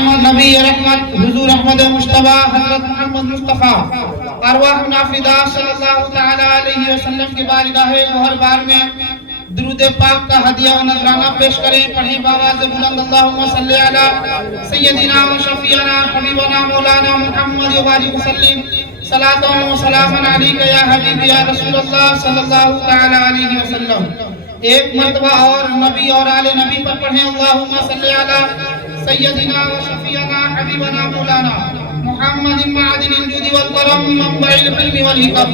نبی رحمت حضور احمد مصطفیٰ حضرت محمد مصطفیٰ ارواحنا فدا صلی اللہ تعالی علیہ وسلم کی بارگاہ گوہر بار میں درود پاک کا ہدیہ و نذرانہ پیش کریں. پڑھیں بآواز بلند اللہم صلی علی سیدنا و شفیعنا حبیبنا مولانا محمد و آلہ وسلم صلاۃ و سلام علیک یا حبیب یا رسول اللہ صلی اللہ تعالی علیہ وسلم. ایک مرتبہ اور نبی اور آل نبی پر پڑھیں. اللہم صلی علی سیدنا و شفیعنا حبیبنا مولانا محمد معدن الجود والکرم منبع العلم والحکم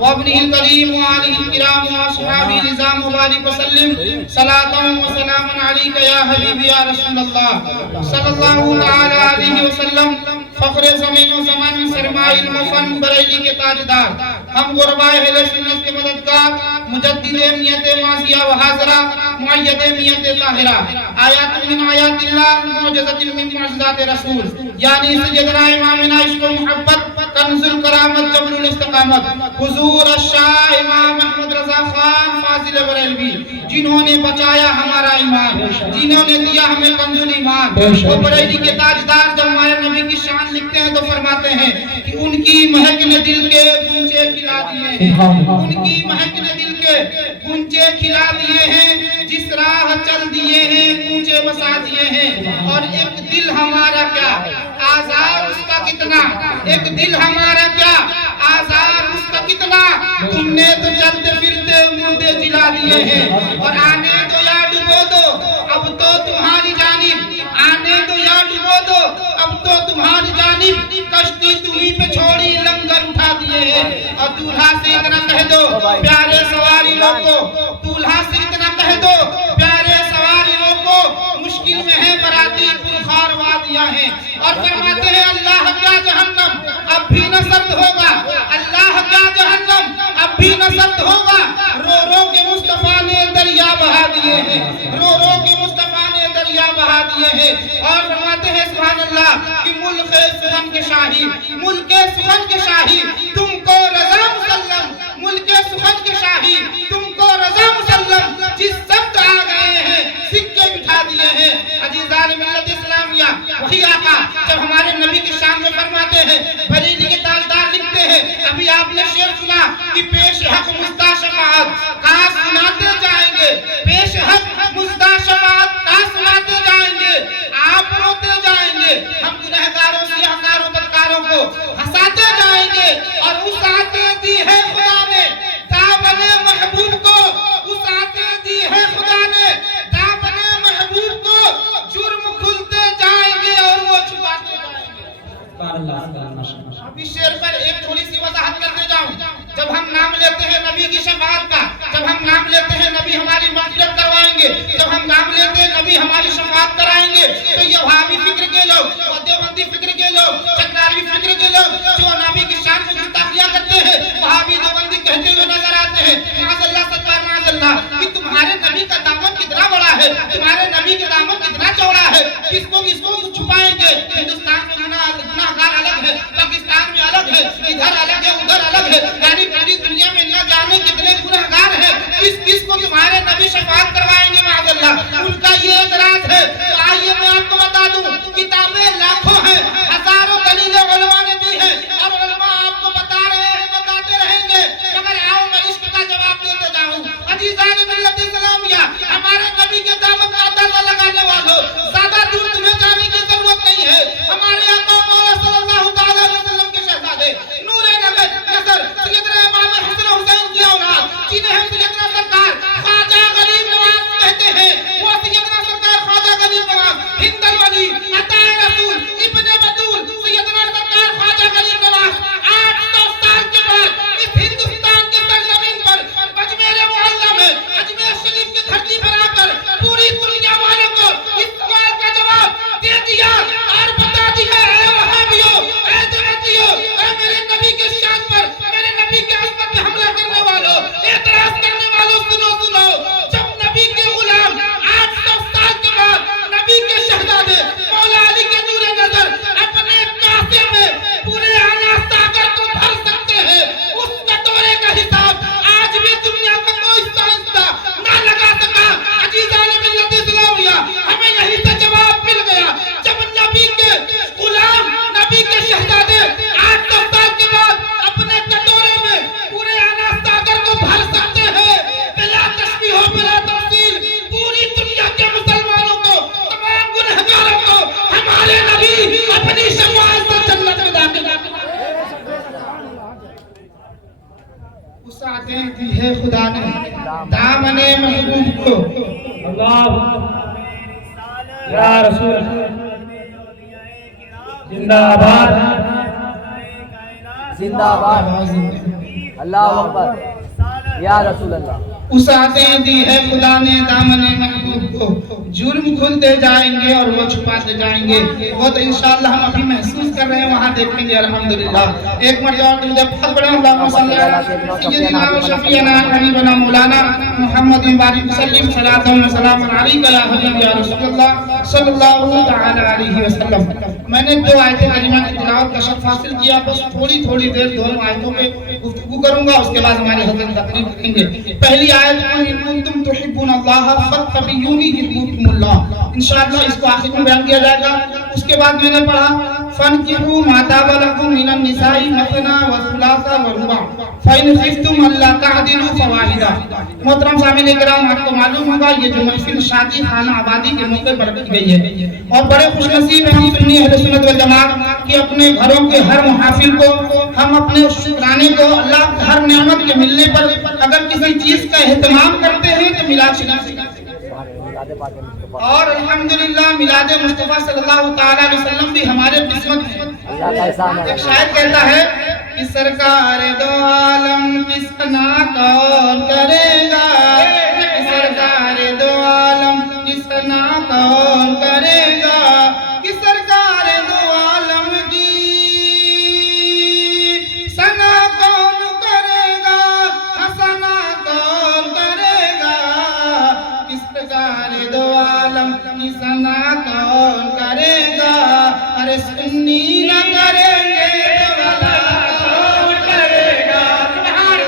وابنہ الکریم وآلہ الکرام واصحابہ النظام وبارک وسلم صلاۃ و سلام علیک یا حبیب یا رسول اللہ صلی اللہ تعالی علیہ وسلم. فخر زمین و زمان سرمائی المفن بریلی کے تاجدار ہم غرباء اہل سنت کے مددگار مجدد نیت ماضیہ و حاضرہ معید نیت طاہرہ آیات من آیات اللہ معجزت من معجزات رسول یعنی سیدنا امامنا عشق و محبت کنز الکرامت جبر الاستقامت حضور الشاہ امام احمد رضا خان فاضل بریلوی جنہوں نے بچایا ہمارا ایمان جنہوں نے دیا ہمیں کنز ایمان. وہ بریلی کے تاجدار جب ہمارے نبی کی شان لکھتے ہیں تو فرماتے ہیں کہ ان کی مہک نے دل کے گونجے کھلا دیے ہیں. ان کی مہک نے دل کے گونجے کھلا دیے ہیں. جس راہ چل دیے ہیں گونجے بسا دیے ہیں. اور ایک دل ہمارا کیا آزار اس کا کتنا, ایک دل ہمارا کیا آزار اس کا کتنا, تم نے تو چلتے پھرتے مردے جلا دیے ہیں. اور آنے دو یا ڈبو دو اب تو تمہاری جانب, آنے دو یا ڈبو دو اب تو تمہاری جانب, کشتی تمہیں پہ چھوڑی لنگر اٹھا دیے ہیں. اور دولہا سے اتنا کہہ دو پیارے سواری لوگو, دولہا سے اتنا کہہ دو پیارے سواری لوگو, مشکل میں ہے براتی پرخار وادیاں ہیں. اور فرماتے ہیں اللہ کیا جہنم اب بھی نہ سرد ہوگا, اللہ کیا جہنم اب بھی نہ سرد ہوگا, رو رو کے مصطفیٰ نے دریا بہا دیے ہیں, رو رو کے مصطفیٰ نے دریا بہا دیے ہیں. اور فرماتے ہیں سبحان اللہ کہ ملک سخن کے شاہی, ملک سخن کے شاہی تم کو رضا مسلم, ملک سخن کے شاہی تم کو رضا مسلم, جس سبت آ گئے ہیں سکے بٹھا دیے ہیں. عزیزان ملت اسلامیہ وہی آقا جب ہمارے نبی کی شان میں فرماتے ہیں, بریلی کے تاجدار لکھتے ہیں, ابھی آپ نے شعر سنا کہ پیش حق مزدہ شفاعت کا سناتے جائیں گے, پیش حق مزدہ شفاعت کا سناتے جائیں گے, آپ روتے جائیں گے, ہم گنہگاروں سیاہکاروں بدکاروں کو ہنساتے جائیں گے. اور وسعتیں دی ہے خدا نے دامن محبوب کو, وسعتیں دی ہے خدا نے دامن محبوب کو, جرم کھلتے جائیں گے اور وہ چھپاتے جائیں گے. اب اس شعر پر ایک تھوڑی سی وضاحت کرتے جاؤں. جب ہم نام لیتے ہیں نبی کی شفاعت کا, جب ہم نام لیتے ہیں نبی ہماری مغفرت کروائیں گے, جب ہم نام لیتے ہیں نبی ہماری شفاعت کرائیں گے, تو یہ وہابی فکر کے لوگ, دیوبندی فکر کے لوگ, چکراروی فکر کے لوگ جو نبی کی شان کو گستاخیاں کرتے ہیں, وہابی دیوبندی کہتے ہوئے نظر آتے ہیں معاذ اللہ سرکار معاذ اللہ کہ تمہارے نبی کا دامن کتنا بڑا ہے, تمہارے نبی کا دامن کتنا چوڑا ہے, کس کو چھپائیں گے. ہندوستان میں گناہگار الگ ہے, پاکستان میں الگ ہے, ادھر الگ ہے ادھر الگ ہے, یعنی پوری دنیا میں نہ جانے کتنے گنہگار ہیں, کس کو تمہارے نبی شفاعت کروائیں گے معاذ اللہ. ان کا یہ اعتراض ہے. تو آئیے میں آپ کو بتا دوں, کتابیں لاکھوں ہیں, ہزاروں دلیلیں علماء نے دی ہیں, اور علماء آپ کو بتا رہے ہیں, بتاتے رہیں گے, مگر آؤ میں عشق کا جواب دیتے جاؤں. عزیزان ملت اسلامیہ, ہمارے نبی کے دامن کا اندازہ لگانے والوں, زیادہ دور تمہیں جانے کی ضرورت نہیں ہے. ہمارے آقا مولا صلی اللہ تعالی علیہ وسلم کے شہزادے نور نظر سیدنا امام حسن حسین کی اولاد, جنہیں سیدنا سرکار خواجہ غریب نواز کہتے ہیں, وہ سیدنا سرکار خواجہ غریب نواز, ہند الولی, عطا رسول, ابن بطول, سیدنا سرکار خواجہ غریب نواز 800 سال کے بعد اس ہندوستان کے سرزمین پر اجمیر معظم میں اجمیر شریف کی دھرتی پر آ کر پوری دنیا والوں کو اس سوال کا جواب دے دیا اور بتا دیا, اے وہابیوں, اے جنتیوں, اے میرے نبی کے شان پر, میرے نبی کے عظمت پہ حملہ کرنے والوں, اعتراض کرنے والوں, سنو سنو, جب نبی کے غلام 800 سال کے بعد نبی کے شہزادے مولا نبی کے شہزادے 8 سال کے بعد اپنے کٹورے میں پورے اناج ساگر کو بھر سکتے ہیں بلا تشبیہ و بلا تمثیل. پوری دنیا کے مسلمانوں کو، تمام گنہگاروں کو ہمارے نبی اپنی شفاعت سے جنت میں داخل کریں. وسعتیں دی ہے خدا نے دامن محبوب کو. اللہ یا رسول زندہ آباد زندہ آباد اللہ اکبر یا رسول اللہ. وسعتیں دی ہے خدا نے دامن محبوب کو. جرم کھلتے جائیں گے اور وہ چھپاتے جائیں گے. وہ تو انشاءاللہ ہم ابھی محسوس کر رہے ہیں، وہاں دیکھیں گے الحمدللہ. ایک مرتبہ اور درود پاک پڑھیں. اللہم صلی علی سیدنا و شفیعنا حبیبنا مولانا محمد بارک وسلم صلاۃ و سلام علیک یا حبیب یا رسول اللہ صلی اللہ تعالی علیہ وسلم. میں نے 2 آیتیں کریمہ کی تلاوت کا شرف حاصل کیا. بس تھوڑی دیر دونوں آیتوں پہ گفتگو کروں گا، اس کے بعد ہمارے حضرت تقریر کریں گے. پہلی آیت ان کنتم تحبون اللہ فاتبعونی یحببکم اللہ. انشاءاللہ اس کو آخر میں بیان کیا جائے گا. اس کے بعد میں نے پڑھا فانکحوا ما طاب لکم من النساء مثنی وثلاث ورباع فإن خفتم الا تعدلوا فواحدا. محترم سامعین کرام، آپ کو معلوم ہوگا یہ جو محفل شادی خانہ آبادی کے موقع پر رکھی گئی ہے اور بڑے خوش نصیب ہیں ہم سنی اہل سنت والجماعت کہ اپنے گھروں کے ہر محافل کو ہم اپنے شکرانے کو اللہ ہر نعمت کے ملنے پر اگر کسی چیز کا اہتمام کرتے ہیں تو میلاد شریف اور الحمدللہ میلاد مصطفیٰ صلی اللہ تعالی علیہ وسلم بھی ہمارے قسمت ہے. ایک شاعر کہتا ہے کہ سرکار دو عالم کس نا کون کرے گا، سرکار دو عالم کس نا کون کرے گا، کہ سرکار دو عالم کی ثنا کون کرے گا، حسنا کون کرے گا، کس سرکار دو عالم کی ثنا کون کرے گا. ارے سنی نہ کریں گے تو بھلا کون کرے گا،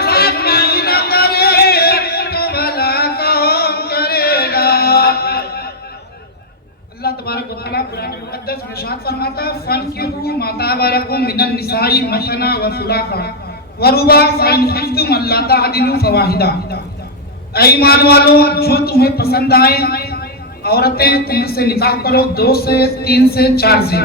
سنی نہ کریں گے تو بھلا کون کرے گا. اللہ تبارک و تعالیٰ قرآن مقدس میں ارشاد فرماتا ہے فانکحوا ما طاب لکم من النساء مثنی وثلاث ورباع فإن خفتم الا تعدلوا فواحدا. اے ایمان والو، جو تمہیں پسند آئے عورتیں تم سے نکاح کرو 2 سے 3 سے 4 سے.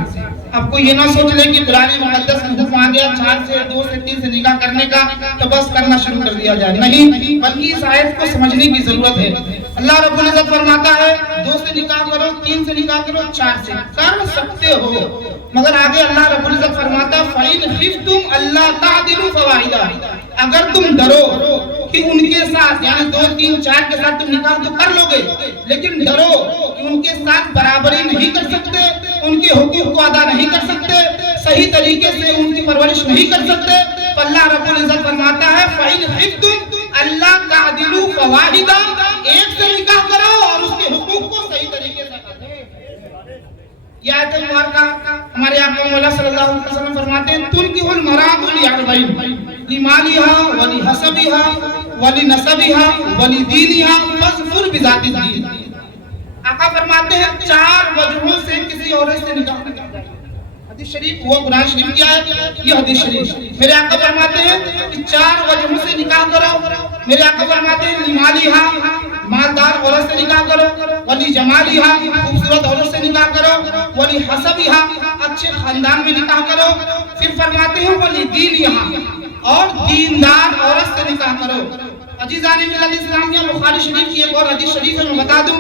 اب کو یہ نہ سوچ لے کہ قرآن مقدس میں حکم آ گیا 4 سے 2 سے 3 سے نکاح کرنے کا تو بس کرنا شروع کر دیا جائے. نہیں، بلکہ اس آیت کو سمجھنے کی ضرورت ہے. اللہ رب العزت فرماتا ہے 2 سے نکاح کرو، 3 سے نکاح کرو، 4 سے کر سکتے ہو. مگر آگے اللہ رب العزت فرماتا فَإِنْ خِفْتُمْ أَلَّا تَعْدِلُوا فَوَاحِدًا. اگر تم ڈرو کہ ان کے ساتھ یعنی 2 3 4 کے ساتھ تم نکاح تو کر لو گے، لیکن ڈرو کہ ان کے ساتھ برابری نہیں کر سکتے، ان کے حقوق کو ادا نہیں کر سکتے، صحیح طریقے سے ان کی پرورش نہیں کر سکتے، تو اللہ رب العزت فرماتا ہے فَإِنْ خِفْتُمْ أَلَّا تَعْدِلُوا فَوَاحِدًا. ایک سے نکاح کرو اور اس کے حقوق کو صحیح طریقے سے ادا کرو. یہ آیت مبارکہ ہمارے آقا مولا صلی اللہ علیہ وسلم فرماتے ہیں تنکح المرأة لأربعین لمالها ولحسبها ولنسبها ولدینها فاظفر بذات الدین. آقا فرماتے ہیں 4 وجہوں سے کسی عورت سے نکاح کرنا. حدیث شریف وہ قرآن شریف کی آیت، یہ حدیث شریف. میرے آقا فرماتے ہیں کہ 4 وجہوں سے نکاح کرو. میرے آقا فرماتے ہیں لمالها مالدار عورت سے نکاح کرو، ولی جمالها خوبصورت عورت سے نکاح کرو، ولی حسبها اچھے خاندان میں نکاح کرو. پھر فرماتے ہیں ولی دینها اور دیندار عورت سے نکاح کرو. عزیزان ملت اسلامیہ، بخاری شریف کی ایک اور حدیث شریف ہے، میں بتا دوں.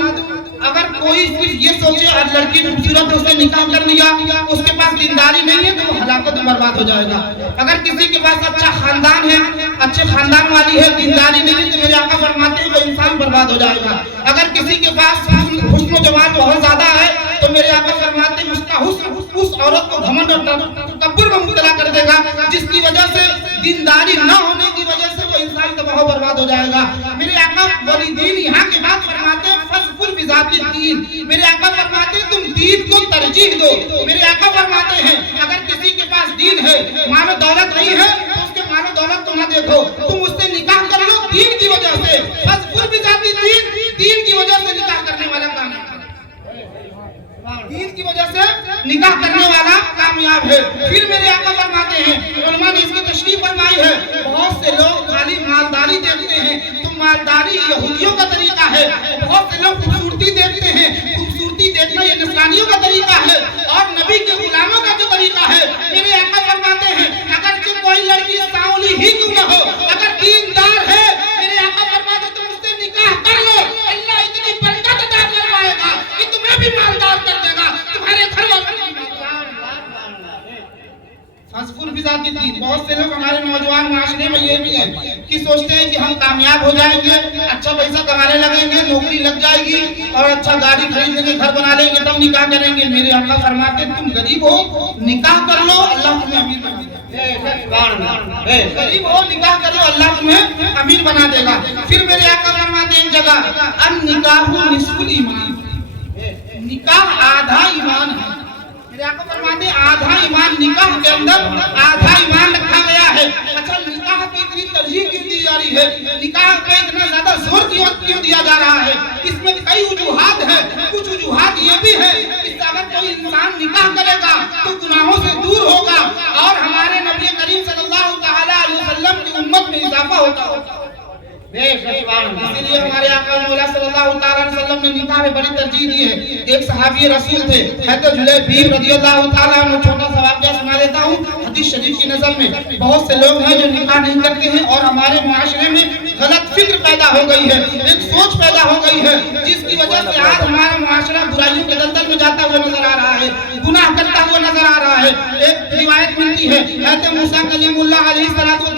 اگر کوئی صرف یہ سوچے ہر لڑکی خوبصورت ہے اس سے نکاح کر لیا، اس کے پاس دینداری نہیں ہے تو وہ ہلاکت میں برباد ہو جائے گا. اگر کسی کے پاس اچھا خاندان ہے، اچھے خاندان والی ہے، دینداری نہیں ہے تو میرے آقا فرماتے ہیں وہ انسان برباد ہو جائے گا. اگر کسی کے پاس حسن و جمال بہت زیادہ ہے تو میرے آقا فرماتے ہیں اس کا حسن اس عورت کو گھمنڈ اور تکبر میں مبتلا کر دے گا، جس کی وجہ سے دینداری نہ ہونے کی وجہ سے وہ انسان تباہ و برباد ہو جائے گا. میرے آقا ولی دین یہاں کے بعد فرماتے ہیں فاظفر بذات الدین. میرے آقا فرماتے ہیں تم دین کو ترجیح دو. میرے آقا فرماتے ہیں اگر کسی کے پاس دین ہے، مال و دولت نہیں ہے تو اس کے مال و دولت کو نہ دیکھو، تم اس سے نکاح کر لو دین کی وجہ سے. فاظفر بذات الدین، دین کی وجہ سے نکاح کرنے والا کام ہے. دین کی وجہ سے نکاح کرنے والا کام کامیاب ہے۔ پھر میرے آقا فرماتے ہیں، علماء نے اس کی تشریح فرمائی ہے، بہت سے لوگ خالی مالداری دیکھتے ہیں تو مالداری یہودیوں کا طریقہ ہے، بہت سے لوگ خوبصورتی دیکھتے ہیں، خوبصورتی دیکھنا یہ نصرانیوں کا طریقہ ہے اور نبی کے غلاموں کا جو طریقہ ہے۔ میرے آقا فرماتے ہیں اگرچہ کوئی لڑکی سانولی ہی کیوں نہ ہو، اگر دیندار ہے، میرے آقا فرماتے تم اس سے نکاح کر لو، اللہ اتنی برکت عطا فرمائے گا کہ تمہیں بھی مالدار کر دے گا، تمہارے گھر والوں بھی فضفر بھی ذات الدین۔ بہت سے لوگ ہمارے نوجوان معاشرے میں یہ بھی ہے کہ سوچتے ہیں کہ ہم کامیاب ہو جائیں گے، اچھا پیسہ کمانے لگیں گے، نوکری لگ جائے گی اور اچھا گاڑی خرید لیں گے، گھر بنا لیں گے، تب نکاح کریں گے۔ میرے آقا فرماتے تم غریب ہو، نکاح کر لو، اللہ تمہیں امیر بنا دے گا۔ غریب ہو، نکاح کر لو، اللہ تمہیں امیر بنا دے گا۔ پھر میرے آقا فرماتے ہیں جگہ النکاح نصف الایمان، نکاح آدھا ایمان ہے۔ میرے آقا فرماتے ہیں آدھا ایمان، نکاح کے اندر آدھا ایمان رکھا گیا ہے۔ اچھا نکاح کی اتنی ترجیح کیوں دی جا رہی ہے، نکاح پہ اتنا زیادہ زور کیوں دیا جا رہا ہے؟ اس میں کئی وجوہات ہیں۔ کچھ وجوہات یہ بھی ہے کہ اگر کوئی انسان نکاح کرے گا تو گناہوں سے دور ہوگا اور ہمارے نبی کریم صلی اللہ تعالیٰ علیہ وسلم کی امت میں اضافہ ہوگا۔ اسی لیے ہمارے آقا مولا صلی اللہ تعالیٰ علیہ وسلم نے نکاح میں بڑی ترجیح دی ہے۔ ایک صحابی رسول تھے حضرت جلیبیب رضی اللہ تعالیٰ عنہ، چھوٹا سا واقعہ سنا دیتا ہوں حدیث شریف کی نظر میں۔ بہت سے لوگ ہیں جو نکاح نہیں کرتے ہیں اور ہمارے معاشرے میں غلط فکر پیدا ہو گئی ہے، ایک سوچ پیدا ہو گئی ہے جس کی وجہ سے آج ہمارا معاشرہ برائیوں کے دلدل میں جاتا ہوا نظر آ رہا ہے، گناہ کرتا ہوا نظر آ رہا ہے۔ ایک روایت ملتی ہے حضرت موسیٰ کلیم اللہ علیہ السلام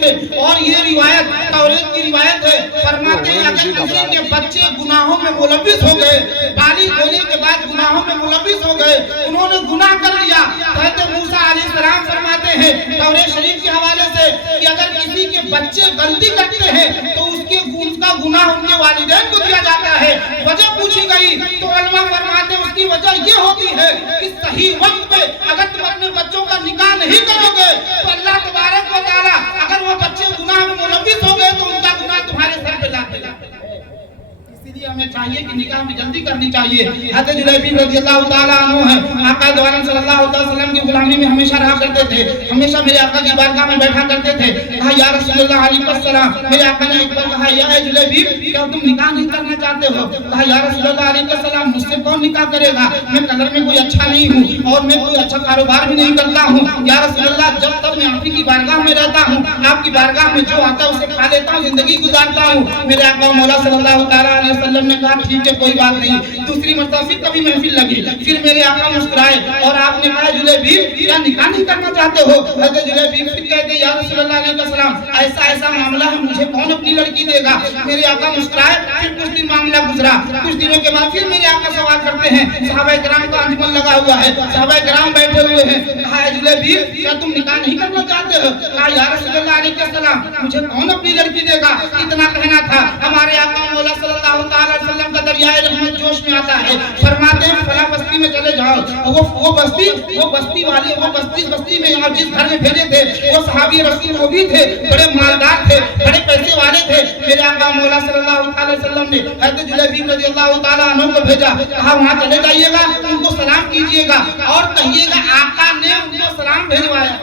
سے، اور یہ روایت توریت کی روایت ہے۔ فرماتے ہیں اگر کسی کے بچے گناہوں میں ملوث ہو گئے، بالغ ہونے کے بعد گناہوں میں ملوث ہو گئے، انہوں نے گناہ کر لیا، حضرت موسیٰ علیہ السلام فرماتے ہیں توریت شریف کے حوالے سے کہ اگر کسی کے بچے غلطی کرتے ہیں تو اس کا گناہ ان کے والدین کو دیا جاتا ہے۔ وجہ پوچھی گئی تو علماء فرماتے ہیں اس کی وجہ یہ ہوتی ہے کہ صحیح وقت پہ اگر تم اپنے بچوں کا نکاح نہیں کرو گے تو اللہ تبارک و تعالیٰ اگر وہ بچے گناہ میں ملوث ہو گئے تو ان کا گناہ تمہارے سر پہ لا دے گا۔ اسی لیے ہمیں چاہیے کہ نکاح میں جلدی کرنی چاہیے۔ حضرت جلیبیب رضی اللہ تعالیٰ عنہ ہیں، آقا دو عالم صلی اللہ علیہ وسلم کی غلامی میں ہمیشہ رہا کرتے تھے، ہمیشہ میرے آقا کی بارگاہ میں بیٹھا کرتے تھے۔ کہا یا رسول اللہ علیہ السلام، میرے آقا نے ایک بار کہا یا جلیبیب کیا تم نکاح نہیں کرنا چاہتے ہو؟ کہا یا رسول اللہ علیہ السلام مجھ سے کون نکاح کرے گا، میں کلر میں کوئی اچھا نہیں ہوں اور میں کوئی اچھا کاروبار بھی نہیں کرتا ہوں۔ یا رسول اللہ جب تک میں آپ کی بارگاہ میں رہتا ہوں، آپ کی بارگاہ میں جو آتا ہے اسے کھا لیتا ہوں، زندگی گزارتا ہوں۔ میرے آقا مولا صلی اللہ تعالیٰ علیہ وسلم نے کہا ٹھیک ہے کوئی بات نہیں۔ دوسری مرتبہ پھر کبھی محفل لگی، پھر میرے آقا مسکرائے اور آپ نے کہا جلیبیب کیا نکاح نہیں کرنا چاہتے ہو؟ حضرت جلیبیب پھر کہتے یا رسول اللہ علیہ السلام ایسا معاملہ ہے مجھے کون اپنی لڑکی دے گا؟ میرے آقا مسکرائے، پھر کچھ دن معاملہ گزرا، کچھ دنوں کے بعد پھر میرے آقا سوال کرتے ہیں، صحابہ کرام کا انجمن لگا ہوا ہے، صحابہ کرام بیٹھے ہوئے ہیں۔ کہا جلیبیب کیا تم نکاح نہیں کرنا چاہتے ہو؟ کہا یا رسول اللہ علیہ السلام مجھے کون اپنی لڑکی دے گا؟ اتنا کہنا تھا، ہمارے آقا مولا صلی اللہ تعالیٰ علیہ وسلم کا دریائے رحمت جوش میں آتا ہے۔ فرماتے ہیں فلاں بستی میں چلے جاؤ، وہ بستی والے بستی میں آپ جس گھر میں بھیجے تھے وہ صحابی رسول وہ بھی تھے، بڑے مالدار تھے، بڑے پیسے والے تھے۔ میرے آقا مولا صلی اللہ علیہ وسلم نے حضرت جلیبیب رضی اللہ تعالیٰ عنہ کو بھیجا، کہا وہاں چلے جائیے گا، ان کو سلام کیجیے گا اور کہیے گا آقا نے ان کو سلام بھیجوایا۔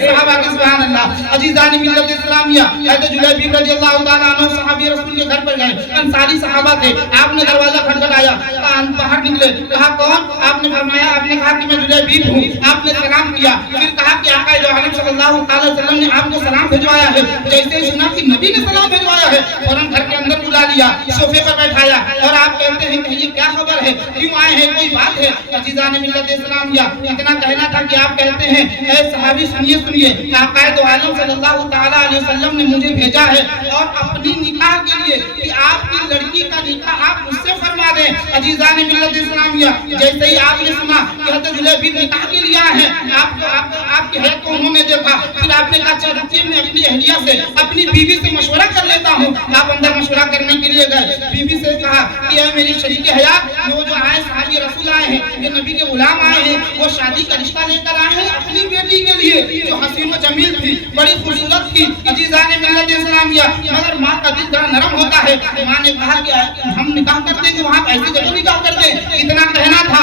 صحابہ کی سبحان اللہ۔ عزیزان ملت اسلامیہ، حضرت جلیبیب رضی اللہ تعالیٰ عنہ صحابی رسول کے گھر پر گئے، انصاری صحابہ تھے، آپ نے دروازہ کھٹکھٹایا، کہا باہر نکلے، کہا کون؟ آپ نے فرمایا، آپ نے کہا کہ میں جلیبیب ہوں، آپ نے سلام کیا، پھر کہا کہ آقا دو عالم صلی اللہ علیہ وسلم نے آپ کو سلام بھیجوایا ہے۔ جیسے ہی سنا کہ نبی نے سلام بھیجوایا ہے فوراً گھر کے اندر بلا لیا، صوفے پر بیٹھایا اور آپ کہتے ہیں کہ یہ کیا خبر ہے، کیوں آئے ہیں، کوئی بات ہے؟ عزیزان ملت اسلامیہ، اتنا کہنا تھا کہ آپ کہتے ہیں اے صحابی سنیے، آقا دو عالم صلی اللہ تعالیٰ علیہ وسلم نے مجھے بھیجا ہے اور اپنی نکاح کے لیے کہ آپ کی لڑکی کا نکاح آپ مجھ سے فرما دیں۔ عزیزان ملت اسلامیہ، جیسے ہی آپ نے سنا کہ حضرت جلیبیب نکاح کے لیے آئے ہیں، آپ کی حیرت کو انہوں نے دیکھا، پھر آپ نے کہا اچھا رکھیے میں اپنی اہلیہ سے اپنی بیوی سے مشورہ کر لیتا ہوں۔ آپ اندر مشورہ کرنے کے لیے گئے، بیوی سے کہا کہ اے میری شریک حیات، وہ جو آئے صحابی رسول آئے ہیں، یہ نبی کے غلام آئے ہیں، وہ شادی کا رشتہ لے کر آئے ہیں اپنی بیٹی کے لیے جو حسین و جمیل تھی، بڑی خوبصورت تھی۔ عزیزان ملت اسلامیہ، مگر ماں کا دل ذرا نرم ہوتا ہے، ماں نے کہا کہ ہم نکاح کرتے ہیں وہاں ایسی جگہ نکاح کرتے ہیں۔ اتنا کہنا تھا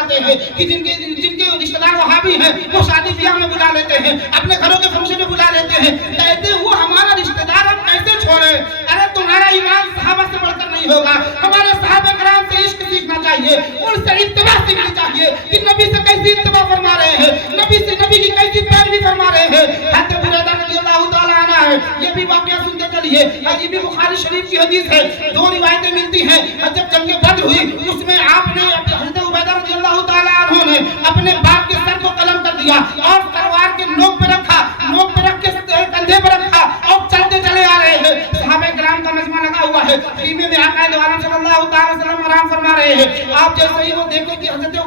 چلاتے ہیں کہ جن کے رشتہ دار وہابی ہیں وہ شادی بیاہ میں بلا لیتے ہیں، اپنے گھروں کے فنکشن میں بلا لیتے ہیں، کہتے وہ ہمارا رشتہ دار ہم کیسے چھوڑے؟ ارے تمہارا ایمان صحابہ سے بڑھ کر نہیں ہوگا، ہمارے صحابہ کرام سے عشق سیکھنا چاہیے، ان سے اتباع سیکھنی چاہیے کہ نبی سے کیسی اتباع فرما رہے ہیں، نبی کی کیسی پیروی فرما رہے ہیں۔ حضرت بریدہ رضی اللہ تعالیٰ عنہ ہے، یہ بھی واقعہ سنتے چلیے، یہ بھی بخاری شریف کی حدیث ہے، دو روایتیں ملتی ہیں۔ جب جنگ بدر ہوئی اس میں آپ نے حضرت عبیدہ رضی اللہ تعالیٰ عنہ نے اپنے باپ کے سر کو قلم کر دیا اور تلوار کے نوک پہ رکھا، نوک پہ رکھ کے کندھے پہ رکھا اور چلتے چلے آ رہے ہیں۔ صحابہ کرام کا مجمع لگا ہوا ہے، خیمے میں آقا دو عالم صلی اللہ تعالی وسلم آرام فرما رہے ہیں۔ آپ جیسے ہی وہ دیکھیں کہ حضرت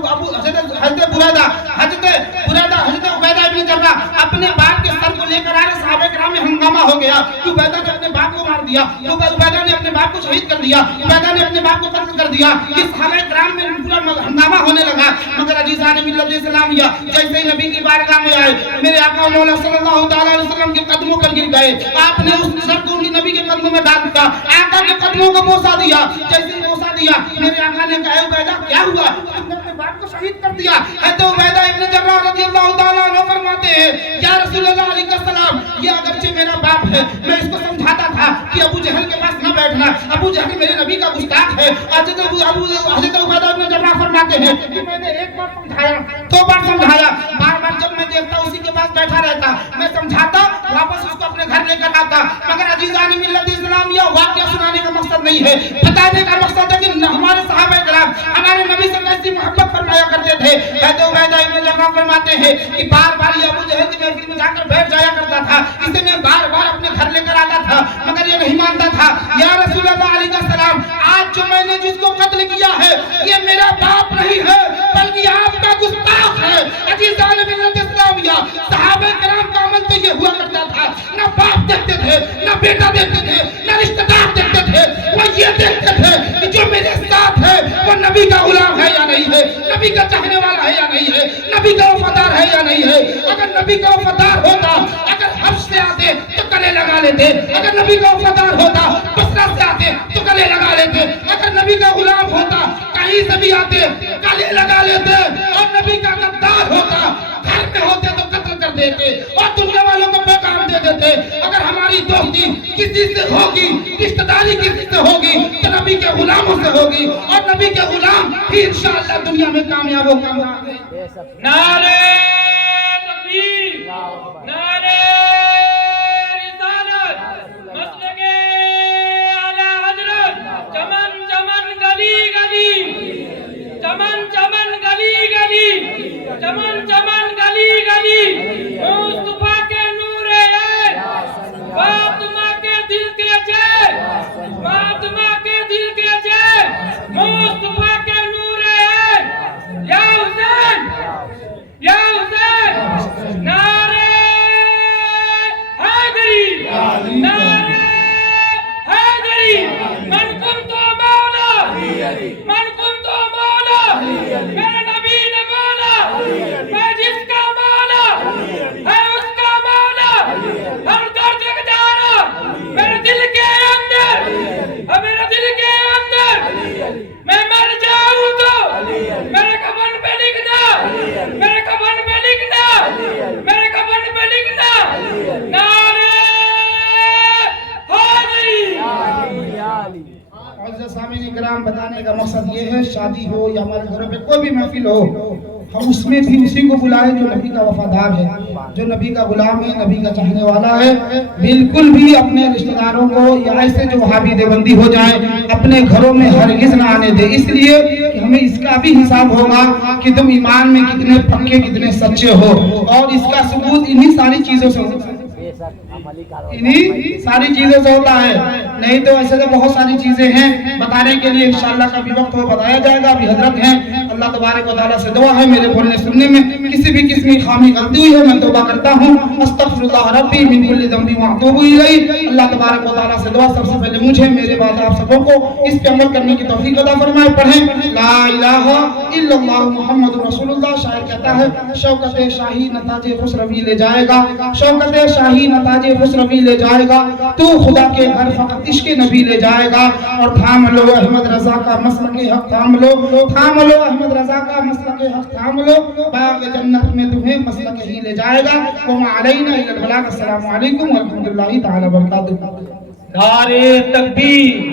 عبیدہ ابن جراح اپنے باپ کے سر کو لے کر آ رہے، صحابہ کرام میں ہنگامہ ہو گیا کہ عبیدہ نے اپنے باپ کو مار دیا، عبیدہ نے اپنے باپ کو شہید کر دیا، عبیدہ نے اپنے باپ کو قتل کر دیا۔ یہ صحابہ کرام میں پورا ہنگامہ ہونے لگا، مگر عزیزان ملت اسلامیہ جیسے ہی نبی کی بارگاہ میں آئے، میرے آقا مولا صلی اللہ تعالی علیہ وسلم کے قدموں پر گر گئے، آپ نے اس سر کو نبی کے قدموں میں ڈال دیا، آقا کے قدموں کو بوسا دیا۔ جیسے ہی بوسا دیا میرے آقا نے کہا عبیدہ کیا ہوا؟ تم نے اپنے باپ کو شہید کر دیا۔ حضرت عبیدہ ابن جراح رضی اللہ تعالی عنہ فرماتے ہیں یا رسول اللہ علیہ السلام، یہ اگرچہ میرا باپ ہے، میں اس کو سمجھاتا تھا کہ ابو جہل کے پاس نہ بیٹھنا، ابو جہل میرے نبی کا گستاخ ہے۔ حضرت عبیدہ ابن جراح فرماتے ہیں کہ میں نے ایک بار سمجھایا، دو بار سمجھایا، بار بار جب میں دیکھتا اسی کے پاس بیٹھا رہتا، میں سمجھاتا، واپس اس کو اپنے گھر لے کر آتا۔ مگر عزیزان ملت اسلامیہ واقعہ سنانے کا مقصد نہیں ہے، بتانے کا مقصد ہے کہ ہمارے صحابہ کرام ہمارے نبی سے کیسی محبت فرمایا کرتے تھے۔ حضرت عبیدہ ابن جراح فرماتے ہیں کہ بار بار یہ ابو جہل کی محفل میں جا کر بیٹھ جایا کرتا تھا، اسے میں بار بار اپنے گھر لے کر آتا تھا، مگر یہ نہیں مانتا تھا۔ یا رسول اللہ علیہ السلام، آج جو میں نے جس کو قتل کیا ہے یہ میرا باپ نہیں ہے بلکہ آپ کا گستاخ ہے۔ عزیزان ملت اسلامیہ، صحابہ کرام کا عمل تو یہ ہوا کرتا تھا، نہ باپ دیکھتے تھے، نہ بیٹا دیکھتے تھے، نہ رشتہ دار دیکھتے تھے، وہ یہ دیکھتے تھے کہ جو میرے ساتھ ہے وہ نبی کا غلام ہے یا نہیں ہے، نبی کا چاہنے والا ہے یا نہیں ہے، نبی کا وفادار ہے یا نہیں ہے۔ اگر نبی کا وفادار ہوتا، اگر حبش سے آتے تو گلے لگا لیتے، اگر نبی کا وفادار ہوتا بصرہ سے آتے تو گلے لگا لیتے، اگر نبی کا غلام ہوتا کہیں سے بھی آتے گلے لگا لیتے، اور نبی کا غدار ہوتا گھر میں ہوتے تو قتل کر دیتے اور دنیا والوں کو پیغام دے دیتے۔ اگر ہماری دوستی کسی سے ہوگی، رشتہ داری کسی سے ہوگی تو نبی کے غلاموں سے ہوگی، اور نبی کے غلام بھی انشاءاللہ دنیا میں کامیاب ہو گے۔ نعرہ تکبیر، نعرہ رسالت، مسلک اعلی حضرت، چمن چمن گلی گلی، چمن چمن گلی گلی، چمن چمن گلی گلی، مصطفیٰ کے نور عین، فاطمہ کے دل کے چین، فاطمہ کے دل کے چین، مصطفیٰ کے نور عین، یا حسین، یا حسین، نعرہ حیدری، نعرہ حیدری، من کنتو مولا، من کنتو مولا، میرے نبی نے بولا، میں جس کا مولا ہے اس کا مولا، ہر درد گزارا میرے دل کے اندر، میرے دل کے اندر، میں مر جاؤں تو میرے کفن پہ لکھنا، میرے کفن پہ لکھنا، میرے کفن پہ لکھنا، نعرہ حیدری۔ معزز سامعین کرام، بتانے کا مقصد یہ ہے شادی ہو یا ہمارے گھروں پہ کوئی بھی محفل ہو، ہم اس میں بھی اسی کو بلائیں جو نبی کا وفادار ہے، جو نبی کا غلام ہے، نبی کا چاہنے والا ہے۔ بالکل بھی اپنے رشتہ داروں کو یا ایسے جو وہابی دیوبندی ہو جائیں اپنے گھروں میں ہرگز نہ آنے دے، اس لیے کہ ہمیں اس کا بھی حساب ہوگا کہ تم ایمان میں کتنے پکے کتنے سچے ہو، اور اس کا ثبوت انہی ساری چیزوں سے ہوتا ہے، انہی ساری چیزوں سے ہوتا ہے، نہیں تو ایسے تو بہت ساری چیزیں ہیں بتانے کے لیے انشاءاللہ کبھی وقت ہو بتایا جائے گا۔ ابھی حضرت ہیں، اللہ تبارک و تعالیٰ سے دعا ہے میرے بولنے سننے میں کسی بھی قسم کی خامی غلطی ہوئی ہے میں توبہ کرتا ہوں، استغفر اللہ ربی من کل ذنب واتوب الیہ۔ اللہ تبارک و تعالیٰ سے دعا سب سے پہلے مجھے، میرے بعد آپ سبوں کو اس پہ عمل کرنے کی توفیق عطا فرمائے۔ پڑھیں لا الہ الا اللہ محمد رسول اللہ۔ شاعر کہتا ہے شوکت شاہی نتاج خسروی لے جائے گا، شوکت شاہی نتاج خسروی لے جائے گا، تو خدا کے گھر فقط عشق نبی لے جائے گا، اور تھام لو احمد رضا رضا کا مسلک حق تھام لو احمد رضا کا مسلک حق تھام لو، باغ جنت میں تمہیں مسلک ہی لے جائے گا۔ وما علینا الا البلاغ۔ السلام علیکم ورحمۃ اللہ تعالی وبرکاتہ۔ نعرہ تکبیر،